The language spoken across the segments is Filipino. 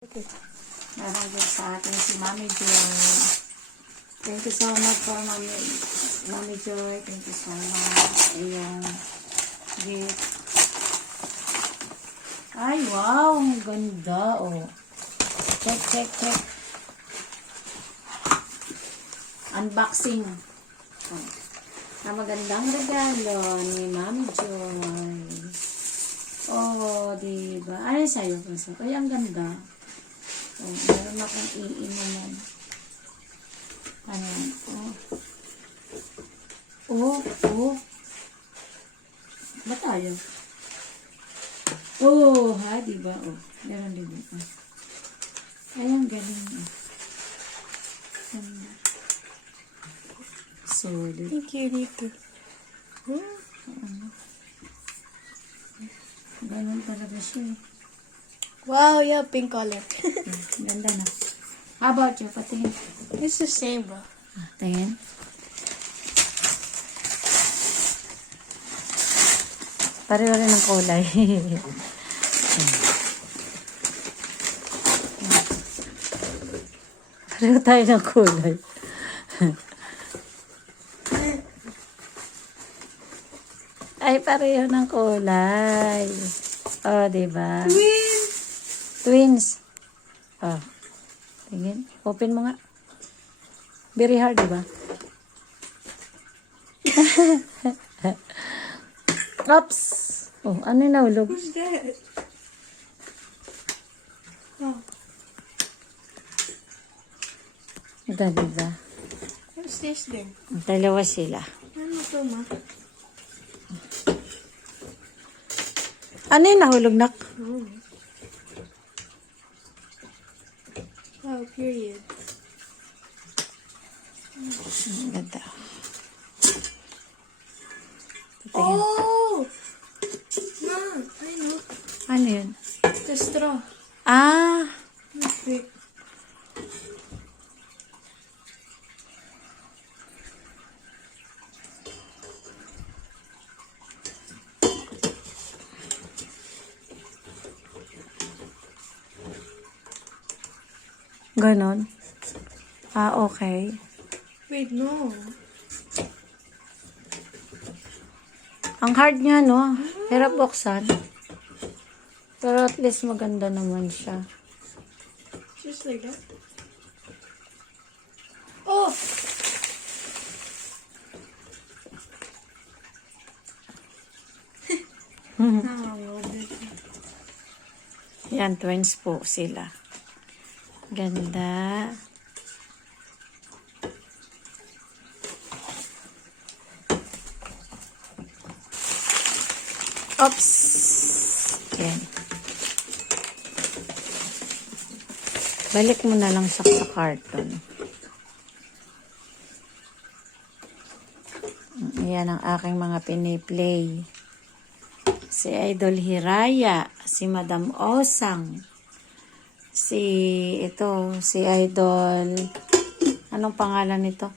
Okay. Meron din sa atin si Mami Joy. Thank you so much for Mami Joy. Thank you so much. Ayan. Gift. Ay, wow. Ang ganda, oh. Check, check, check. Unboxing. Oh. Na magandang regalo ni Mami Joy. Oh, diba? Ay, sa'yo. Ay, ang ganda. Oh, meron akong iinuman. Ano yan? Oh. Ba tayo? Oh, ha, diba? Oh, meron din dito. Ay, ang galing. Solid. Thank you, Rita. Ganun talaga siya. Wow, yeah, pink color. Ganda na. How about you? Patingin. It's the same, bro. Tingin. Pareho rin ng kulay. Pareho tayo ng kulay. Ay, pareho ng kulay. Oh, diba? Twins. Oh. Tingin. Open mo nga. Very hard, diba? Oops. Oh, ano yung nahulog? Who's that? Oh, Ito, diba? what's this then? Dalawa sila. Ano to, ma? Ano yung nahulog, nak? Oh, period. Ganda. Tingin. Oh! Ma, I know. Ano yun? The straw. Ah! Okay. Ganon. Ah, okay. Wait, no. Ang hard niya, no? Hirap buksan. Pero at least maganda naman siya. Just like that. Oh! Yan, twins po sila. Ganda. Oops. Yan. Balik mo na lang sa carton. Ayan ang aking mga piniplay. Si Idol Hiraya, si Madam Osang, si Idol, anong pangalan nito?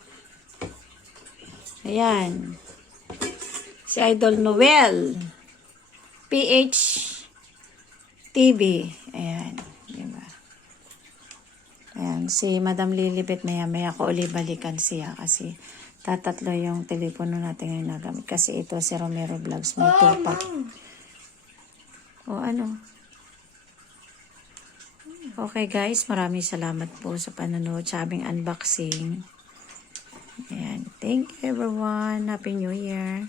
Ayan. Si Idol Noel, PH TV. Ayan. Diba? Ayan. Si Madam Lilibet, maya ko uli balikan siya kasi tatatlo yung telepono natin ngayon nagamit. Kasi ito si Romero Vlogs, may tupak. O ano? Okay guys, maraming salamat po sa panonood sa aming unboxing. Ayan. Thank you everyone. Happy New Year.